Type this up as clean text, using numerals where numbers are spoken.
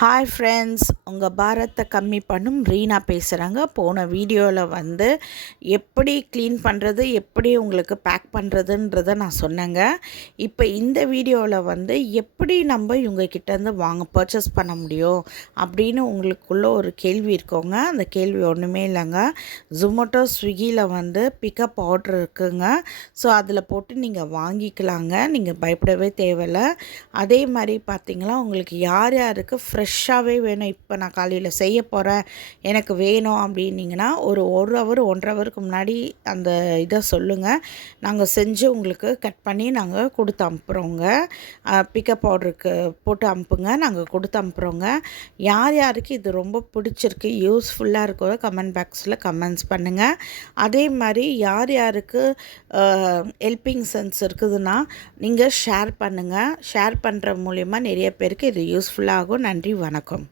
Hi friends, உங்கள் பாரத்தை கம்மி பண்ணும் ரீனா பேசுகிறாங்க. போன வீடியோவில் வந்து எப்படி க்ளீன் பண்ணுறது, எப்படி உங்களுக்கு பேக் பண்ணுறதுன்றதை நான் சொன்னேங்க. இப்போ இந்த வீடியோவில் வந்து எப்படி நம்ம இவங்கக்கிட்டேருந்து பர்ச்சேஸ் பண்ண முடியும் அப்படின்னு உங்களுக்குள்ள ஒரு கேள்வி இருக்கோங்க. அந்த கேள்வி ஒன்றுமே இல்லைங்க. ஜொமேட்டோ, ஸ்விக்கியில் வந்து பிக்கப் ஆர்டர் இருக்குங்க. ஸோ அதில் போட்டு நீங்கள் வாங்கிக்கலாங்க. நீங்கள் பயப்படவே தேவையில்லை. அதே மாதிரி பார்த்திங்களா, உங்களுக்கு யார் யாருக்கு ஃப்ரெஷ்ஷாகவே வேணும், இப்போ நான் காலையில் செய்ய போகிறேன், எனக்கு வேணும் அப்படின்னிங்கன்னா ஒரு 1 ஹவர் 1.5 ஹவருக்கு முன்னாடி அந்த இதை சொல்லுங்கள். நாங்கள் செஞ்சு உங்களுக்கு கட் பண்ணி நாங்கள் கொடுத்து அனுப்புகிறோங்க. பிக்கப் ஆர்டருக்கு போட்டு அனுப்புங்க, நாங்கள் கொடுத்து அனுப்புகிறோங்க. யார் யாருக்கு இது ரொம்ப பிடிச்சிருக்கு, யூஸ்ஃபுல்லாக இருக்கோ கமெண்ட் பாக்ஸில் கமெண்ட்ஸ் பண்ணுங்கள். அதே மாதிரி யார் யாருக்கு ஹெல்பிங் சென்ஸ் இருக்குதுன்னா நீங்கள் ஷேர் பண்ணுங்கள். ஷேர் பண்ணுற மூலிமா நிறைய பேருக்கு இது யூஸ்ஃபுல்லாகும். நன்றி, வணக்கம்.